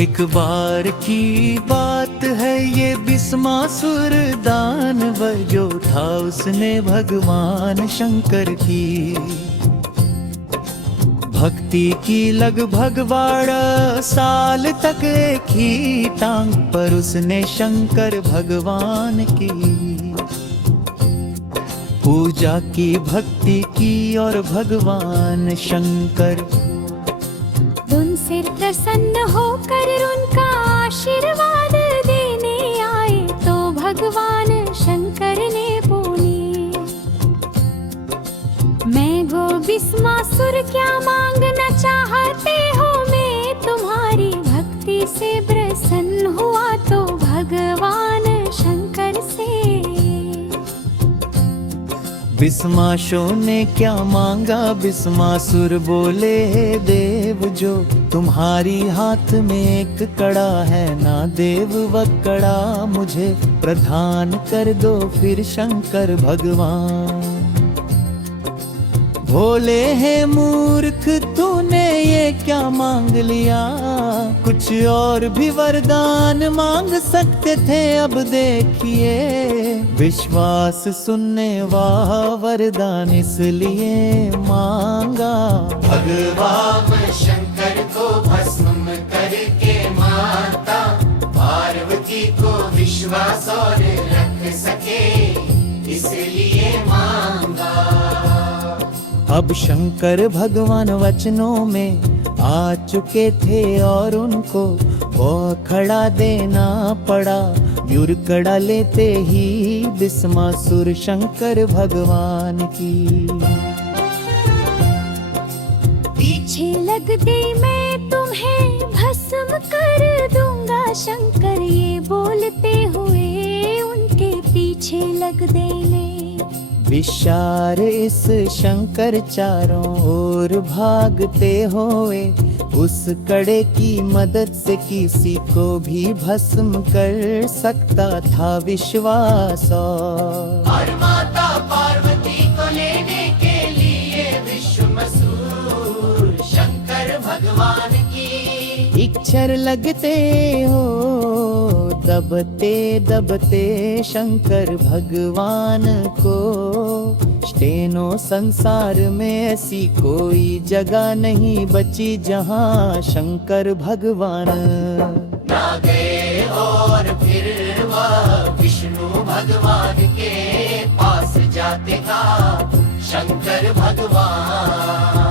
एक बार की बात है ये, बिस्मासुर दानव जो था उसने भगवान शंकर की भक्ति की लगभग 12 साल तक एक ही टांग पर उसने शंकर भगवान की पूजा की, भक्ति की और भगवान शंकर उनसे प्रसन्न होकर उनका आशीर्वाद देने आए तो भगवान शंकर ने बोले, मैं गो बिस्मासुर क्या मांगना चाहते हो, मैं तुम्हारी भक्ति से प्रसन्न हुआ तो भगवान शंकर से। बिस्माशों ने क्या मांगा, बिस्मासुर बोले, हे देव जो तुम्हारी हाथ में एक कड़ा है ना देव व कड़ा मुझे प्रदान कर दो फिर शंकर भगवान। भोले हे मूर्ख तूने ये क्या मांग लिया, कुछ और भी वरदान मांग सकते थे, अब देखिए विश्वास सुनने वाह वरदान इसलिए मांगा। भगवान शंकर को भस्म करके माता पार्वती को विश्वास और रख सके इसलिए मांगा। अब शंकर भगवान वचनों में आ चुके थे और उनको वो खड़ा देना पड़ा। व्यूर कड़ा लेते ही बिस्मासुर शंकर भगवान की पीछे लग दे मैं तुम्हें भस्म कर दूंगा, शंकर ये बोलते हुए उनके पीछे लग देने। विशार इस शंकर चारों ओर भागते हुए उस कड़े की मदद से किसी को भी भस्म कर सकता था विश्वास। और माता पार्वती को लेने के लिए विश्वासुर शंकर भगवान की इच्छर लगते हो दबते दबते शंकर भगवान को। स्टेनो संसार में ऐसी कोई जगह नहीं बची जहां शंकर भगवान ना गए और फिर वह विष्णु भगवान के पास जाते का शंकर भगवान।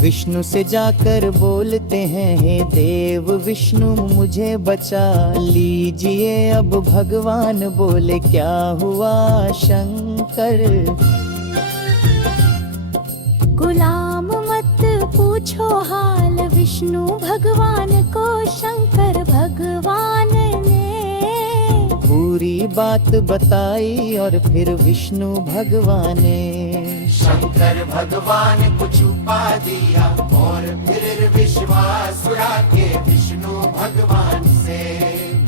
विष्णु से जाकर बोलते हैं, हे देव विष्णु मुझे बचा लीजिए। अब भगवान बोले, क्या हुआ शंकर? गुलाम मत पूछो हाल विष्णु भगवान को, शंकर भगवान ने पूरी बात बताई और फिर विष्णु भगवान ने शंकर भगवान को छुपा दिया और फिर विश्वास उड़ा के विष्णु भगवान से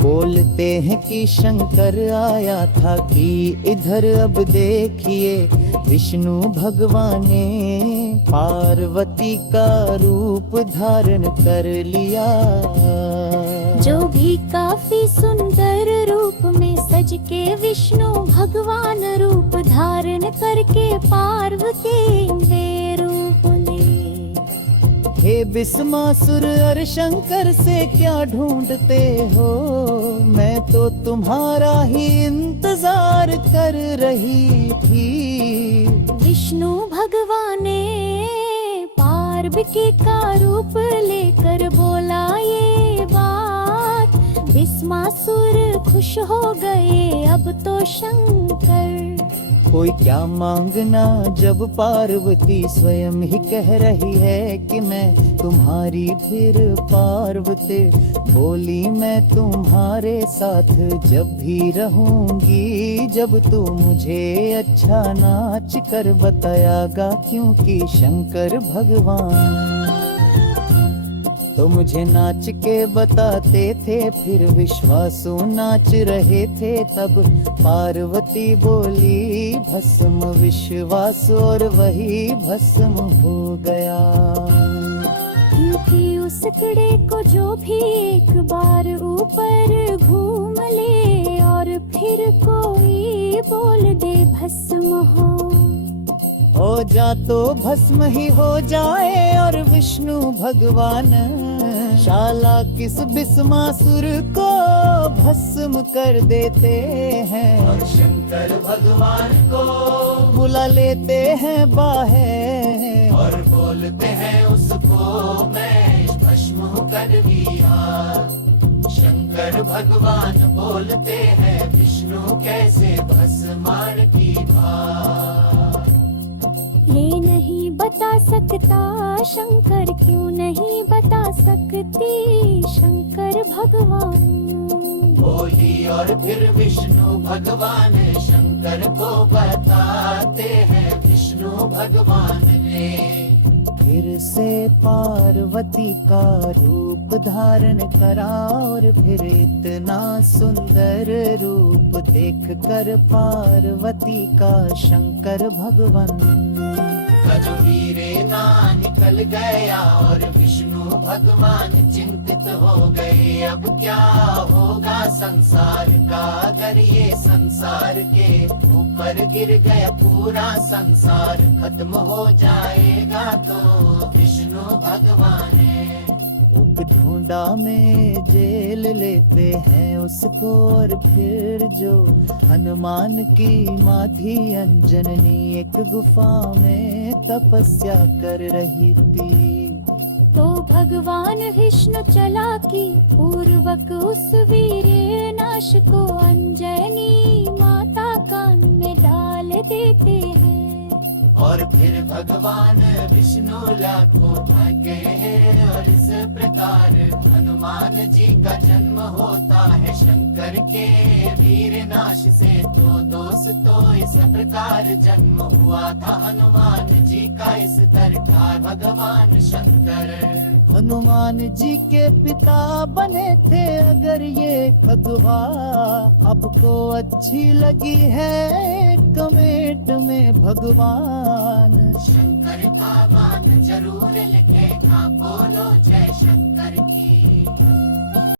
बोलते हैं कि शंकर आया था कि इधर अब देखिए विष्णु भगवान ने पार्वती का रूप धारण कर लिया। जो भी काफी सुंदर रूप में सज के विष्णु भगवान रूप धारण करके पार्वती में रूप ले। हे बिस्मासुर और शंकर से क्या ढूंढते हो, मैं तो तुम्हारा ही इंतजार कर रही थी। विष्णु भगवान ने पार्वती का रूप लेकर बोला ये बात, बिस्मासुर खुश हो गए अब तो शंकर। कोई क्या मांगना जब पार्वती स्वयं ही कह रही है कि मैं तुम्हारी फिर पार्वती बोली, मैं तुम्हारे साथ जब भी रहूंगी, जब तू मुझे अच्छा नाच कर बतायागा क्योंकि शंकर भगवान तो मुझे नाच के बताते थे, फिर विश्वासु नाच रहे थे। तब पार्वती बोली भस्म विश्वास और वही भस्म हो गया। क्योंकि उस कीड़े को जो भी एक बार ऊपर घूम ले और फिर कोई बोल दे भस्म हो जा तो भस्म ही हो जाए। और विष्णु भगवान शाला किस भस्मासुर को भस्म कर देते हैं। और शंकर भगवान को बुला लेते हैं बाहें और बोलते हैं उसको मैं भस्म कर दिया। शंकर भगवान बोलते हैं विष्णु कैसे भस्मार की बात। ये नहीं बता सकता शंकर, क्यों नहीं बता सकती शंकर भगवान। बोली और फिर विष्णु भगवान शंकर को बताते हैं विष्णु भगवान ने। फिर से पार्वती का रूप धारण करा और फिर इतना सुंदर रूप देख कर पार्वती का शंकर भगवान कजवीरे ना निकल गया और विष्णु भगवान चिंतित हो गए। अब क्या होगा संसार का अगर ये संसार के ऊपर गिर गया पूरा संसार खत्म हो जाएगा। तो विष्णु भगवान ढूंढा में जेल लेते हैं उसको। और फिर जो हनुमान की माँ थी अंजनी एक गुफा में तपस्या कर रही थी। तो भगवान विष्णु चला की पूर्वक उस वीर नाश को अंजनी माता कान में डाल देते हैं। और फिर भगवान विष्णु लाखों भागे हैं। और इस प्रकार हनुमान जी का जन्म होता है शंकर के वीर नाश से। तो दोस्तों इस प्रकार जन्म हुआ था हनुमान जी का इस तरह भगवान शंकर। हनुमान जी के पिता बने थे अगर ये कथुआ आपको अच्छी लगी है कमेंट में भगवान शंकर का गान जरूर लिखेगा बोलो जय शंकर की।